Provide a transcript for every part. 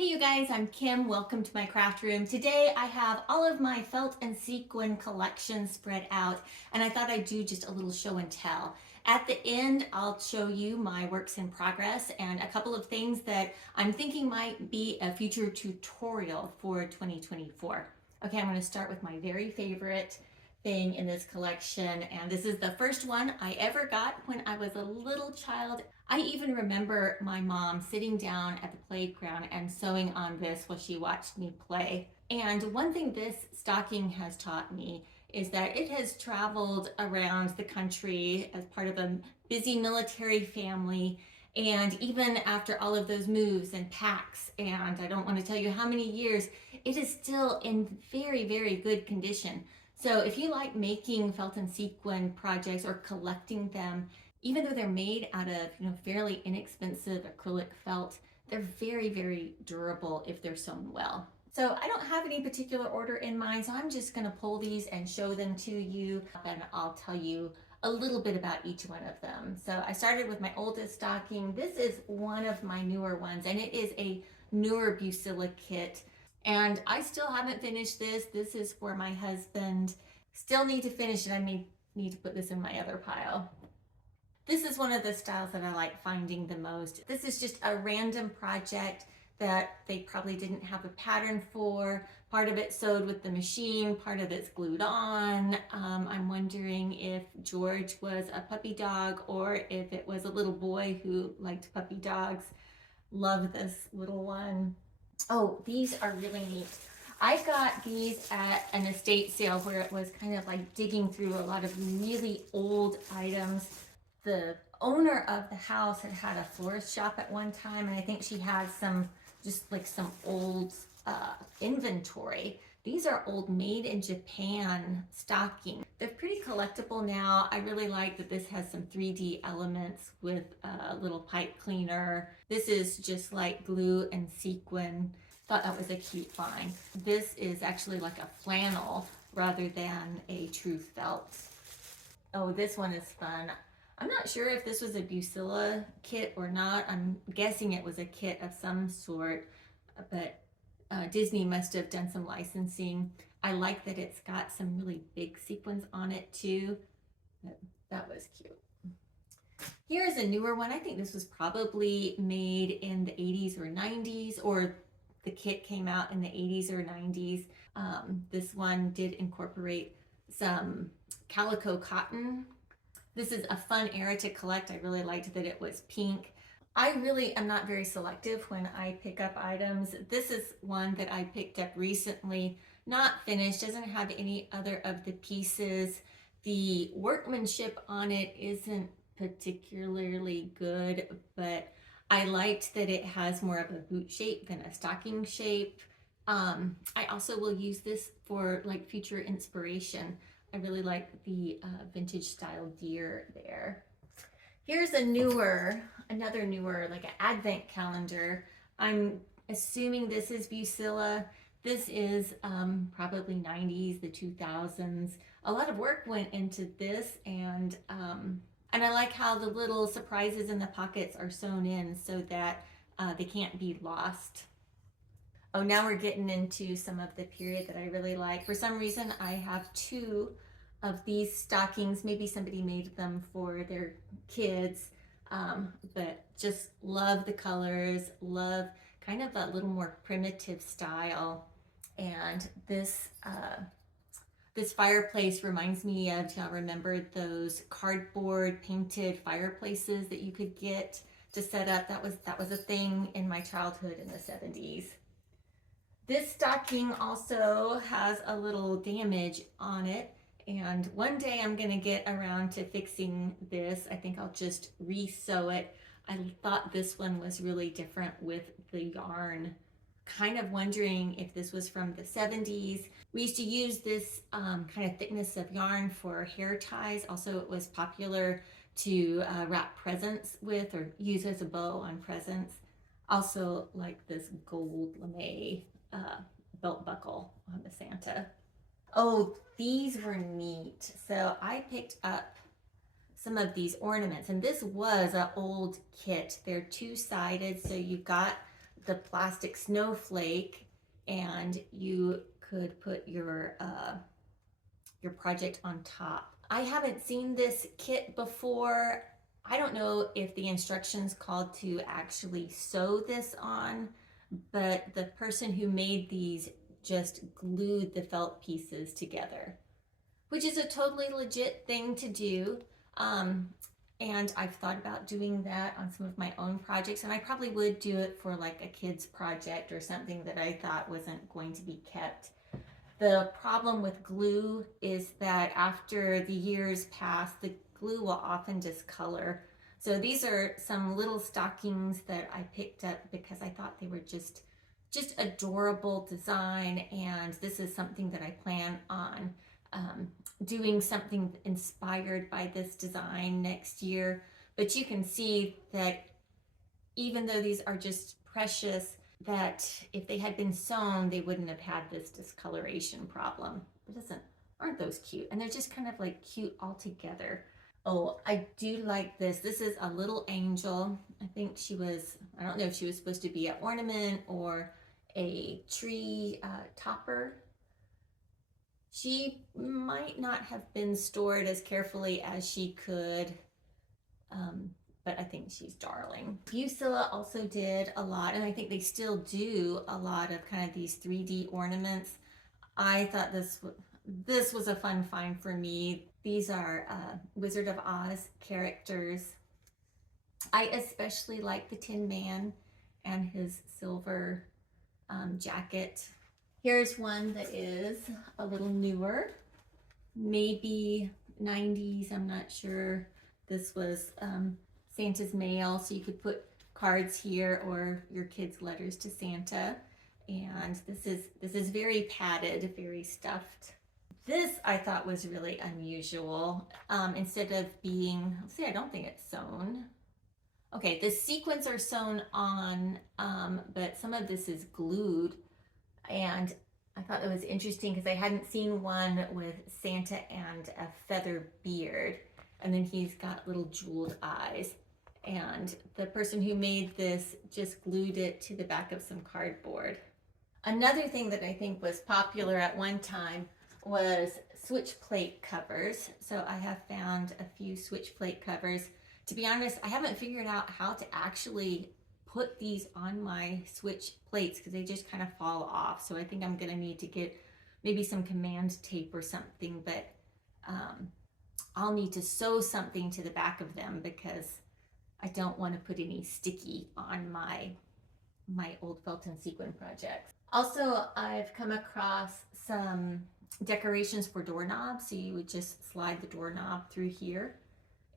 Hey you guys, I'm Kim. Welcome to my craft room. Today I have all of my felt and sequin collection spread out, and I thought I'd do just a little show and tell. At the end, I'll show you my works in progress and a couple of things that I'm thinking might be a future tutorial for 2024. Okay, I'm going to start with my very favorite thing in this collection, and this is the first one I ever got when I was a little child. I even remember my mom sitting down at the playground and sewing on this while she watched me play. And one thing this stocking has taught me is that it has traveled around the country as part of a busy military family. And even after all of those moves and packs, and I don't want to tell you how many years, it is still in very, very good condition. So if you like making felt and sequin projects or collecting them, even though they're made out of fairly inexpensive acrylic felt, they're very, very durable if they're sewn well. So I don't have any particular order in mind, so I'm just going to pull these and show them to you, and I'll tell you a little bit about each one of them. So I started with my oldest stocking. This is one of my newer ones, and it is a newer Bucilla kit. And I still haven't finished this. This is for my husband. Still need to finish it. I may need to put this in my other pile. This is one of the styles that I like finding the most. This is just a random project that they probably didn't have a pattern for. Part of it sewed with the machine, part of it's glued on. I'm wondering if George was a puppy dog or if it was a little boy who liked puppy dogs. Love this little one. Oh, these are really neat. I got these at an estate sale where it was kind of like digging through a lot of really old items. The owner of the house had a florist shop at one time, and I think she had some old inventory. These are old made in Japan stockings. They're pretty collectible now. I really like that this has some 3D elements with a little pipe cleaner. This is just like glue and sequin. Thought that was a cute find. This is actually like a flannel rather than a true felt. Oh, this one is fun. I'm not sure if this was a Bucilla kit or not. I'm guessing it was a kit of some sort, but Disney must have done some licensing. I like that it's got some really big sequins on it too. That was cute. Here's a newer one. I think this was probably made in the 80s or 90s, or the kit came out in the 80s or 90s. This one did incorporate some calico cotton. This is a fun era to collect. I really liked that it was pink. I really am not very selective when I pick up items. This is one that I picked up recently, not finished, doesn't have any other of the pieces. The workmanship on it isn't particularly good, but I liked that it has more of a boot shape than a stocking shape. I also will use this for like future inspiration. I really like the vintage style deer there. Here's another newer, like an advent calendar. I'm assuming this is Bucilla. This is probably 90s, the 2000s. A lot of work went into this, and I like how the little surprises in the pockets are sewn in so that they can't be lost. Oh, now we're getting into some of the period that I really like. For some reason, I have two of these stockings. Maybe somebody made them for their kids, but just love the colors, love kind of a little more primitive style. And this fireplace reminds me of, remember those cardboard painted fireplaces that you could get to set up? That was a thing in my childhood in the 70s. This stocking also has a little damage on it, and one day I'm gonna get around to fixing this. I think I'll just re-sew it. I thought this one was really different with the yarn. Kind of wondering if this was from the 70s. We used to use this kind of thickness of yarn for hair ties. Also, it was popular to wrap presents with or use as a bow on presents. Also like this gold lame belt buckle on the Santa. Oh, these were neat. So I picked up some of these ornaments, and this was an old kit. They're two-sided, so you've got the plastic snowflake, and you could put your project on top. I haven't seen this kit before. I don't know if the instructions called to actually sew this on, but the person who made these just glued the felt pieces together, which is a totally legit thing to do. And I've thought about doing that on some of my own projects, and I probably would do it for like a kid's project or something that I thought wasn't going to be kept. The problem with glue is that after the years pass, the glue will often discolor. So these are some little stockings that I picked up because I thought they were just adorable design, and this is something that I plan on doing something inspired by this design next year. But you can see that even though these are just precious, that if they had been sewn, they wouldn't have had this discoloration problem. Aren't those cute? And they're just kind of like cute all together. Oh, I do like this. This is a little angel. I think I don't know if she was supposed to be an ornament or a tree topper. She might not have been stored as carefully as she could, but I think she's darling. Bucilla also did a lot, and I think they still do a lot of kind of these 3D ornaments. I thought this was a fun find for me. These are Wizard of Oz characters. I especially like the Tin Man and his silver jacket. Here's one that is a little newer, maybe 90s, I'm not sure. This was Santa's mail, so you could put cards here or your kids' letters to Santa. And this is very padded, very stuffed. This I thought was really unusual. Instead of being, see, I don't think it's sewn. Okay, the sequins are sewn on, but some of this is glued. And I thought it was interesting because I hadn't seen one with Santa and a feather beard. And then he's got little jeweled eyes. And the person who made this just glued it to the back of some cardboard. Another thing that I think was popular at one time was switch plate covers. So I have found a few switch plate covers. To be honest, I haven't figured out how to actually put these on my switch plates because they just kind of fall off. So I think I'm gonna need to get maybe some command tape or something, but I'll need to sew something to the back of them because I don't want to put any sticky on my old felt and sequin projects. Also, I've come across some decorations for doorknobs. So you would just slide the doorknob through here.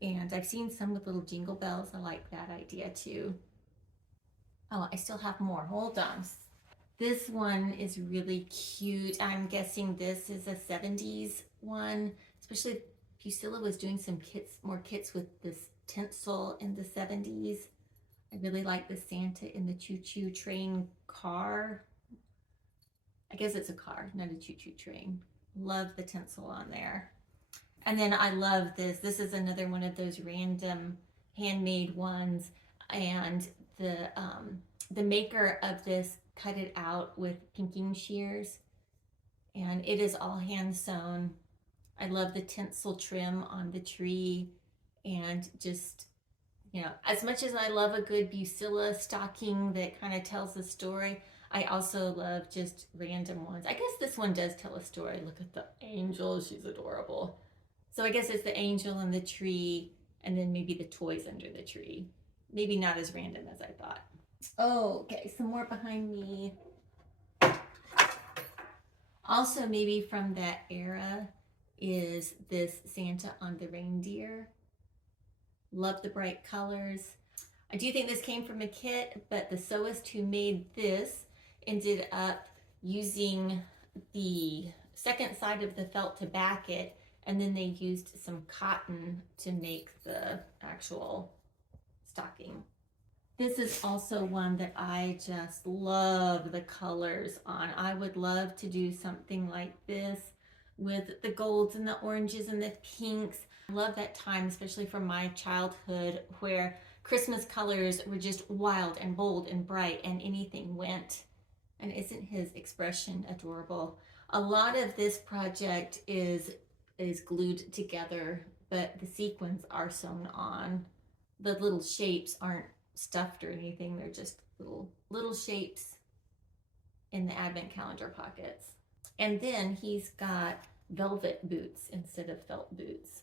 And I've seen some with little jingle bells. I like that idea too. Oh, I still have more. Hold on. This one is really cute. I'm guessing this is a 70s one, especially Bucilla was doing some more kits with this tinsel in the 70s. I really like the Santa in the choo-choo train car. I guess it's a car, not a choo-choo train. Love the tinsel on there. And then I love this. This is another one of those random handmade ones. And the maker of this cut it out with pinking shears. And it is all hand sewn. I love the tinsel trim on the tree, and just, you know, as much as I love a good Bucilla stocking that kind of tells the story, I also love just random ones. I guess this one does tell a story. Look at the angel, she's adorable. So I guess it's the angel and the tree, and then maybe the toys under the tree. Maybe not as random as I thought. Oh, okay, some more behind me. Also, maybe from that era is this Santa on the reindeer. Love the bright colors. I do think this came from a kit, but the sewist who made this ended up using the second side of the felt to back it, and then they used some cotton to make the actual stocking. This is also one that I just love the colors on. I would love to do something like this with the golds and the oranges and the pinks. I love that time, especially from my childhood, where Christmas colors were just wild and bold and bright, and anything went. And isn't his expression adorable? A lot of this project is glued together, but the sequins are sewn on. The little shapes aren't stuffed or anything. They're just little shapes in the advent calendar pockets. And then he's got velvet boots instead of felt boots.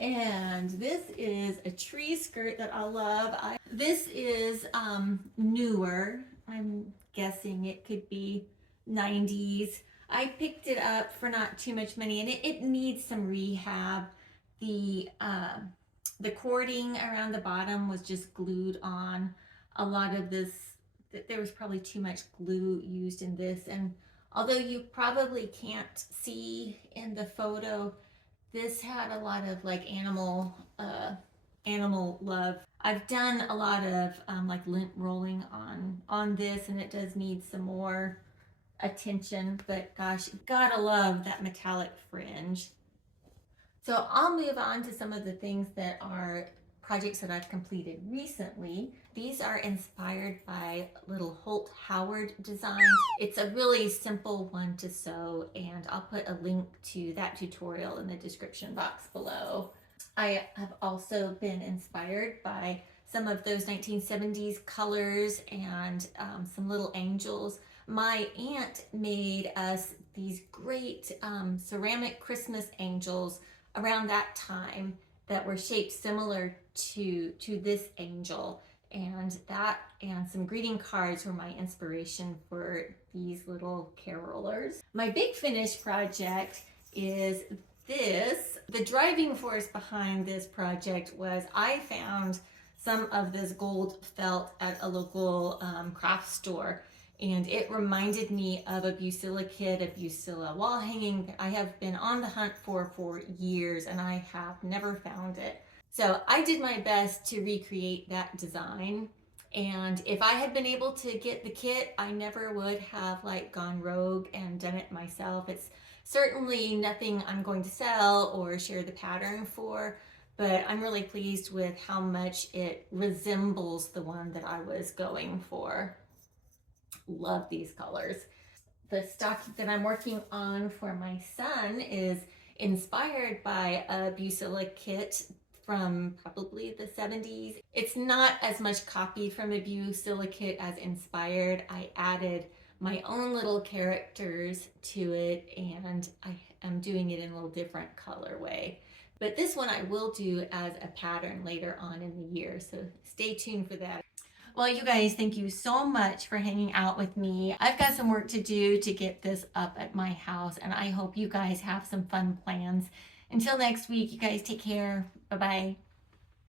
And this is a tree skirt that I love. This is newer. I'm guessing it could be 90s. I picked it up for not too much money, and it needs some rehab. The cording around the bottom was just glued on. A lot of this, there was probably too much glue used in this, and although you probably can't see in the photo, this had a lot of like animal love. I've done a lot of like lint rolling on this, and it does need some more attention, but gosh, gotta love that metallic fringe. So I'll move on to some of the things that are projects that I've completed recently. These are inspired by little Holt Howard designs. It's a really simple one to sew, and I'll put a link to that tutorial in the description box below. I have also been inspired by some of those 1970s colors and some little angels. My aunt made us these great ceramic Christmas angels around that time that were shaped similar to this angel, and that and some greeting cards were my inspiration for these little carolers. My big finish project is this. The driving force behind this project was I found some of this gold felt at a local craft store, and it reminded me of a Bucilla kit, a Bucilla wall hanging that I have been on the hunt for years, and I have never found it. So I did my best to recreate that design, and if I had been able to get the kit, I never would have like gone rogue and done it myself. It's certainly nothing I'm going to sell or share the pattern for, but I'm really pleased with how much it resembles the one that I was going for. Love these colors. The stocking that I'm working on for my son is inspired by a Bucilla kit from probably the 70s. It's not as much copied from a Bucilla kit as inspired. I added my own little characters to it, and I am doing it in a little different colorway. But this one I will do as a pattern later on in the year, so stay tuned for that. Well, you guys, thank you so much for hanging out with me. I've got some work to do to get this up at my house, and I hope you guys have some fun plans. Until next week, you guys take care. Bye-bye.